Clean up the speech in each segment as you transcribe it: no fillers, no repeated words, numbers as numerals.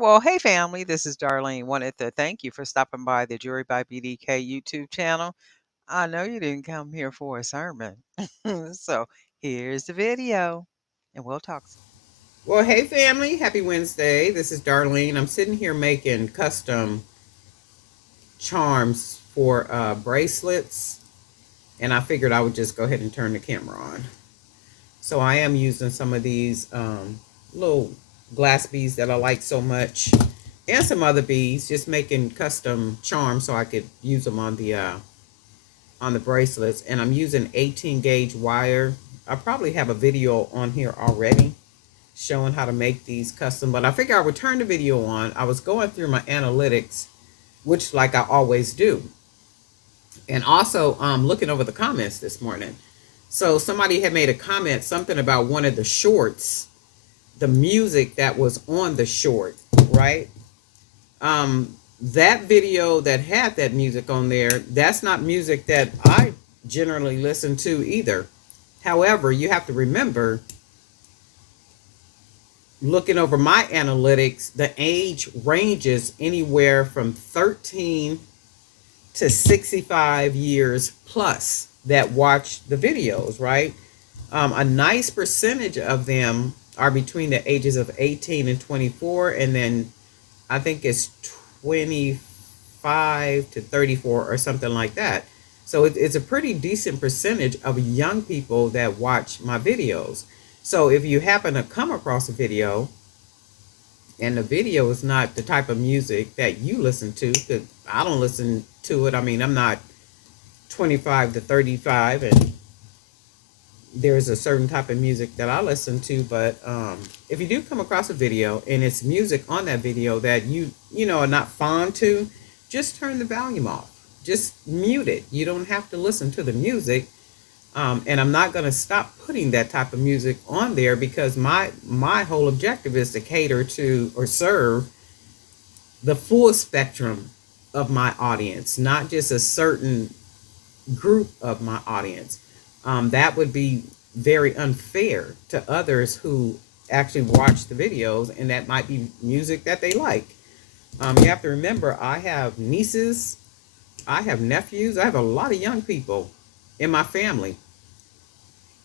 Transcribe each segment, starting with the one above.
Well, hey family, this is Darlene. Wanted to thank you for stopping by the Jury by BDK YouTube channel. I know you didn't come here for a sermon. So here's the video, and we'll talk soon. Well, hey family, happy Wednesday. This is Darlene. I'm sitting here making custom charms for bracelets, and I figured I would just go ahead and turn the camera on. So I am using some of these little glass beads that I like so much, and some other beads, just making custom charms so I could use them on the bracelets. And I'm using 18 gauge wire. I probably have a video on here already showing how to make these custom, but I figure I would turn the video on. I was going through my analytics, which like I always do, and also looking over the comments this morning. So somebody had made a comment, something about one of the shorts, the music that was on the short, right? That video that had that music on there, that's not music that I generally listen to either. However, you have to remember, looking over my analytics, the age ranges anywhere from 13 to 65 years plus that watch the videos, right? A nice percentage of them are between the ages of 18 and 24, and then I think it's 25 to 34 or something like that. So it's a pretty decent percentage of young people that watch my videos. So if you happen to come across a video and the video is not the type of music that you listen to, because I don't listen to it. I mean, I'm not 25 to 35, and there's a certain type of music that I listen to. But if you do come across a video and it's music on that video that you know are not fond to, just turn the volume off. Just mute it. You don't have to listen to the music. And I'm not going to stop putting that type of music on there, because my whole objective is to cater to or serve the full spectrum of my audience, not just a certain group of my audience. That would be very unfair to others who actually watch the videos, and that might be music that they like. You have to remember, I have nieces, I have nephews, I have a lot of young people in my family.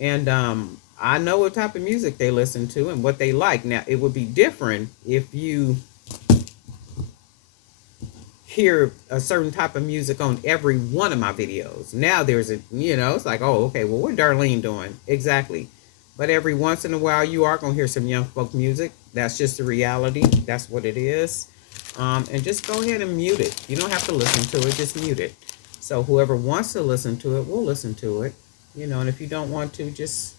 And I know what type of music they listen to and what they like. Now, it would be different if you hear a certain type of music on every one of my videos. Now there's it's like, oh, okay, well, what Darlene doing? Exactly. But every once in a while, you are going to hear some young folk music. That's just the reality. That's what it is. And just go ahead and mute it. You don't have to listen to it. Just mute it. So whoever wants to listen to it will listen to it. And if you don't want to, just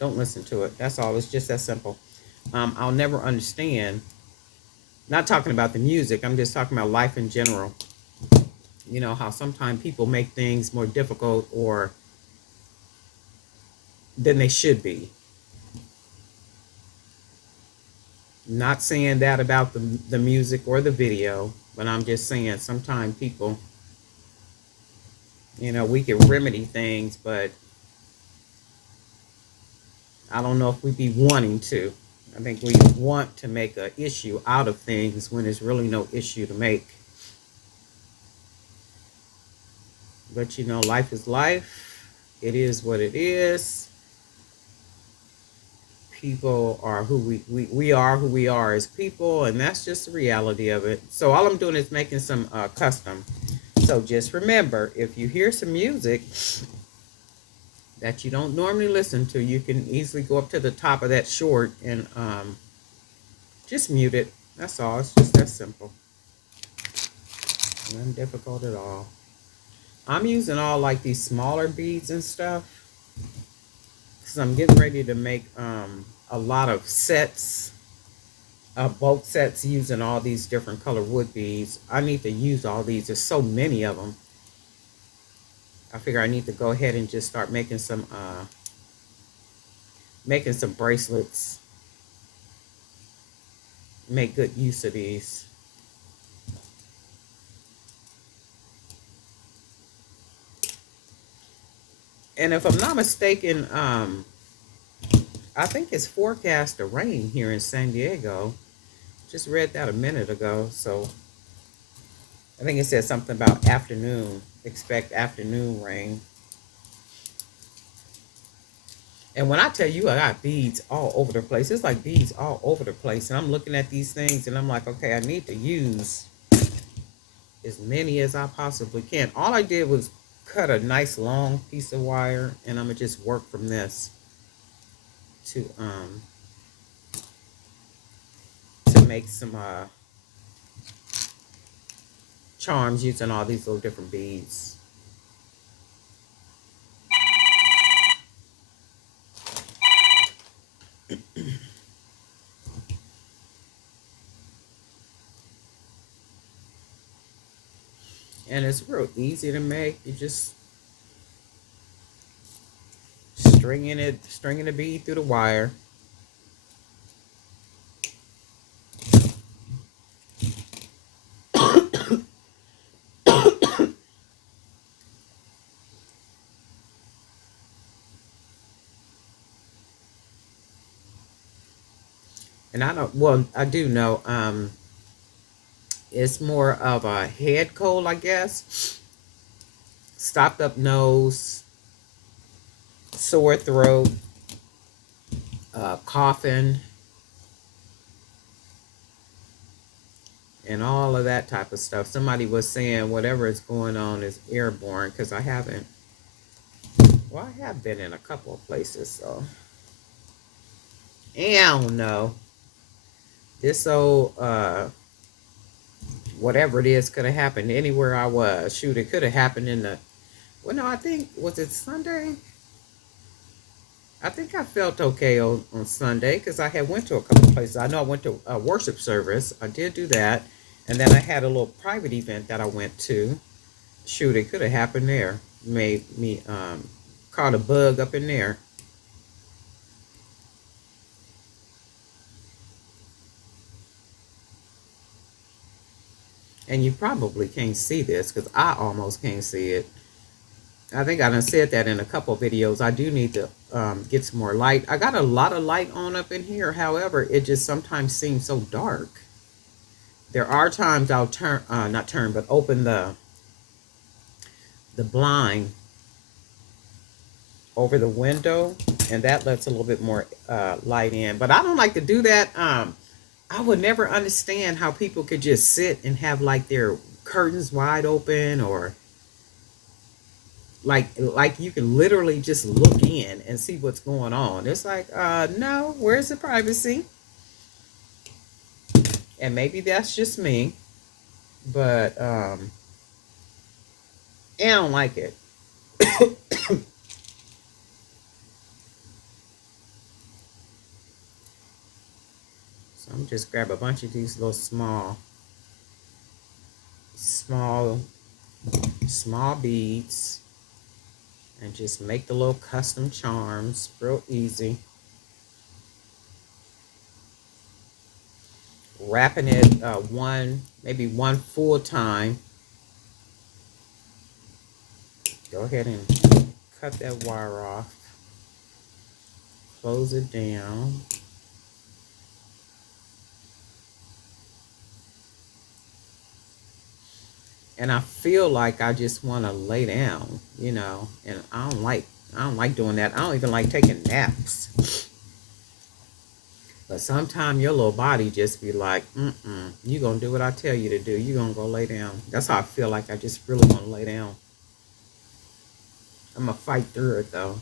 don't listen to it. That's all. It's just that simple. I'll never understand. Not talking about the music. I'm just talking about life in general. How sometimes people make things more difficult or than they should be. Not saying that about the music or the video, but I'm just saying sometimes people, we can remedy things, but I don't know if we be wanting to. I think we want to make an issue out of things when there's really no issue to make. But life is life. It is what it is. People are who we are who we are as people, and that's just the reality of it. So all I'm doing is making some custom. So just remember, if you hear some music that you don't normally listen to, you can easily go up to the top of that short and just mute it. That's all. It's just that simple. Nothing difficult at all. I'm using all like these smaller beads and stuff, because I'm getting ready to make a lot of sets, bulk sets, using all these different color wood beads. I need to use all these. There's so many of them. I figure I need to go ahead and just start making some bracelets. Make good use of these. And if I'm not mistaken, I think it's forecast to rain here in San Diego. Just read that a minute ago. So I think it said something about afternoon. Expect afternoon rain. And when I tell you I got beads all over the place, it's like beads all over the place. And I'm looking at these things and I'm like, okay, I need to use as many as I possibly can. All I did was cut a nice long piece of wire, and I'm gonna just work from this to make some charms using all these little different beads. And it's real easy to make. You just stringing the bead through the wire. And I don't, well, I do know, it's more of a head cold, I guess. Stopped up nose, sore throat, coughing, and all of that type of stuff. Somebody was saying whatever is going on is airborne, because I haven't, well, I have been in a couple of places, so. And I don't know. This old, whatever it is, could have happened anywhere I was. Shoot, it could have happened in the, well, no, I think, was it Sunday? I think I felt okay on Sunday because I had went to a couple places. I know I went to a worship service. I did do that. And then I had a little private event that I went to. Shoot, it could have happened there. Made me caught a bug up in there. And you probably can't see this because I almost can't see it. I think I done said that in a couple of videos. I do need to get some more light. I got a lot of light on up in here. However, it just sometimes seems so dark. There are times I'll turn, not turn, but open the blind over the window, and that lets a little bit more light in. But I don't like to do that. I would never understand how people could just sit and have like their curtains wide open, or like you can literally just look in and see what's going on. It's like, no, where's the privacy? And maybe that's just me, but I don't like it. So I'm just grab a bunch of these little small small beads and just make the little custom charms real easy. Wrapping it maybe one full time. Go ahead and cut that wire off. Close it down. And I feel like I just want to lay down, and I don't like doing that. I don't even like taking naps. But sometimes your little body just be like, you gonna do what I tell you to do. You gonna go lay down. That's how I feel like I just really want to lay down. I'm gonna fight through it though.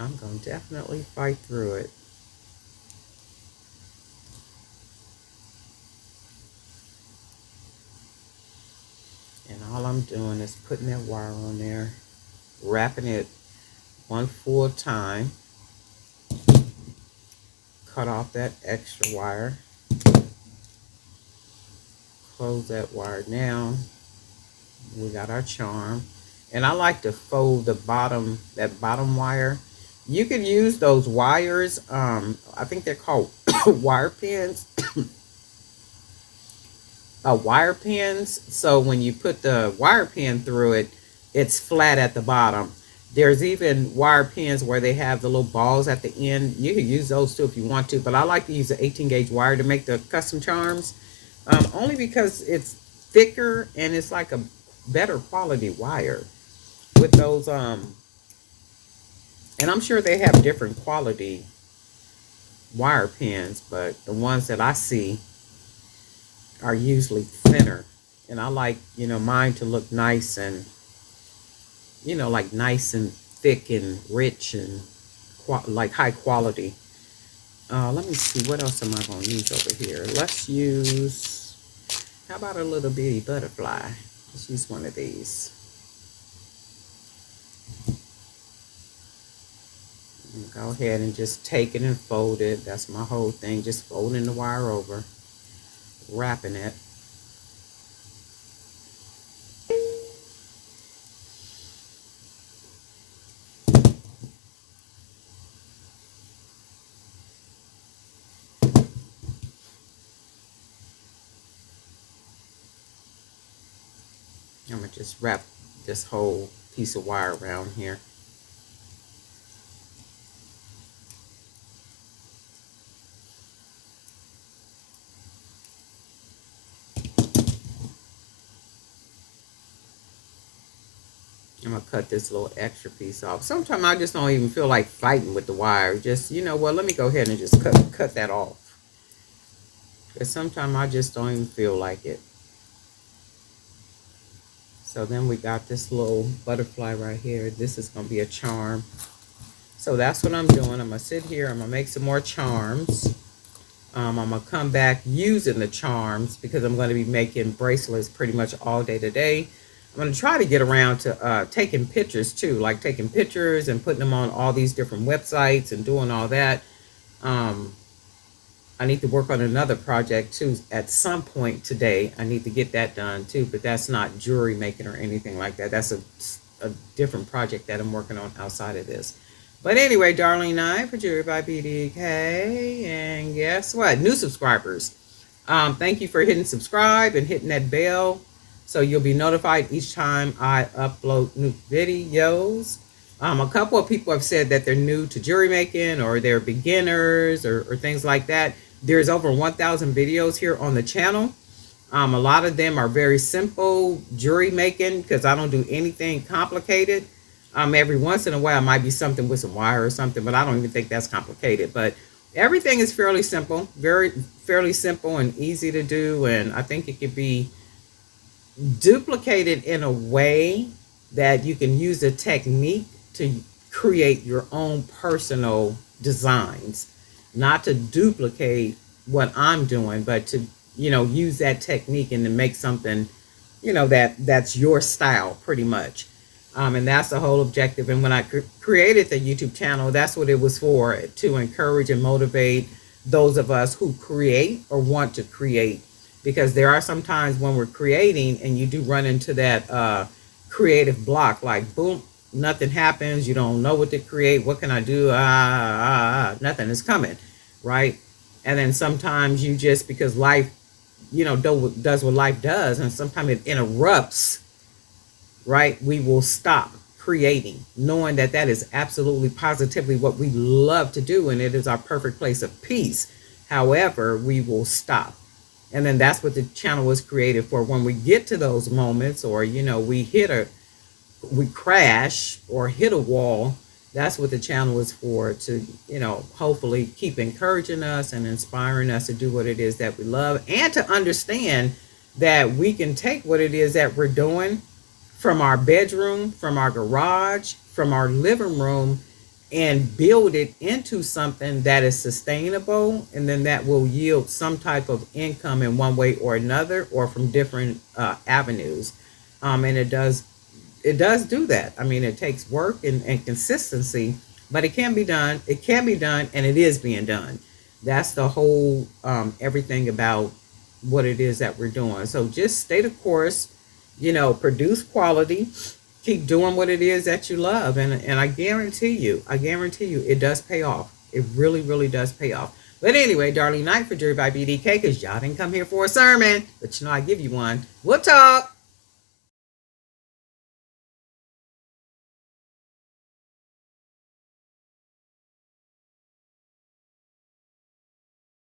I'm gonna definitely fight through it. And all I'm doing is putting that wire on there, wrapping it one full time. Cut off that extra wire. Close that wire down. We got our charm. And I like to fold that bottom wire. You can use those wires. I think they're called wire pins. Wire pins. So when you put the wire pin through it, it's flat at the bottom. There's even wire pins where they have the little balls at the end. You can use those too if you want to, but I like to use the 18 gauge wire to make the custom charms, only because it's thicker and it's like a better quality wire with those. And I'm sure they have different quality wire pins, but the ones that I see are usually thinner. And I like, mine to look nice and, like nice and thick and rich and like high quality. Let me see, what else am I going to use over here? Let's use, how about a little bitty butterfly? Let's use one of these. Go ahead and just take it and fold it. That's my whole thing, just folding the wire over, wrapping it. I'm going to just wrap this whole piece of wire around here. I'm going to cut this little extra piece off. Sometimes I just don't even feel like fighting with the wire. Just, let me go ahead and just cut that off. Because sometimes I just don't even feel like it. So then we got this little butterfly right here. This is going to be a charm. So that's what I'm doing. I'm going to sit here. I'm going to make some more charms. I'm going to come back using the charms because I'm going to be making bracelets pretty much all day today. I'm going to try to get around to taking pictures too, like taking pictures and putting them on all these different websites and doing all that. I need to work on another project too at some point today. I need to get that done too, but that's not jewelry making or anything like that. That's a different project that I'm working on outside of this. But anyway, Darlene 9 for Jewelry by BDK. And guess what? New subscribers. Thank you for hitting subscribe and hitting that bell so you'll be notified each time I upload new videos. A couple of people have said that they're new to jewelry making or they're beginners or things like that. There's over 1,000 videos here on the channel. A lot of them are very simple jewelry making because I don't do anything complicated. Every once in a while, it might be something with some wire or something, but I don't even think that's complicated. But everything is fairly simple, fairly simple and easy to do. And I think it could be duplicated in a way that you can use a technique to create your own personal designs, not to duplicate what I'm doing, but to, use that technique and to make something, that's your style pretty much. And that's the whole objective. And when I created the YouTube channel, that's what it was for, to encourage and motivate those of us who create or want to create. Because there are some times when we're creating and you do run into that creative block, like boom, nothing happens. You don't know what to create. What can I do? Nothing is coming, right? And then sometimes you just, because life, does what life does, and sometimes it interrupts, right? We will stop creating, knowing that that is absolutely positively what we love to do, and it is our perfect place of peace. However, we will stop. And then that's what the channel was created for. When we get to those moments, or we crash or hit a wall, that's what the channel is for, to hopefully keep encouraging us and inspiring us to do what it is that we love, and to understand that we can take what it is that we're doing from our bedroom, from our garage, from our living room, and build it into something that is sustainable, and then that will yield some type of income in one way or another, or from different avenues. And it does do that. I mean, it takes work and consistency, but it can be done. It can be done, and it is being done. That's the whole everything about what it is that we're doing. So just stay the course, produce quality, keep doing what it is that you love, and I guarantee you, it does pay off. It really, really does pay off. But anyway, Darlene Knight for Jewelry by BDK, because y'all didn't come here for a sermon, but I give you one. We'll talk.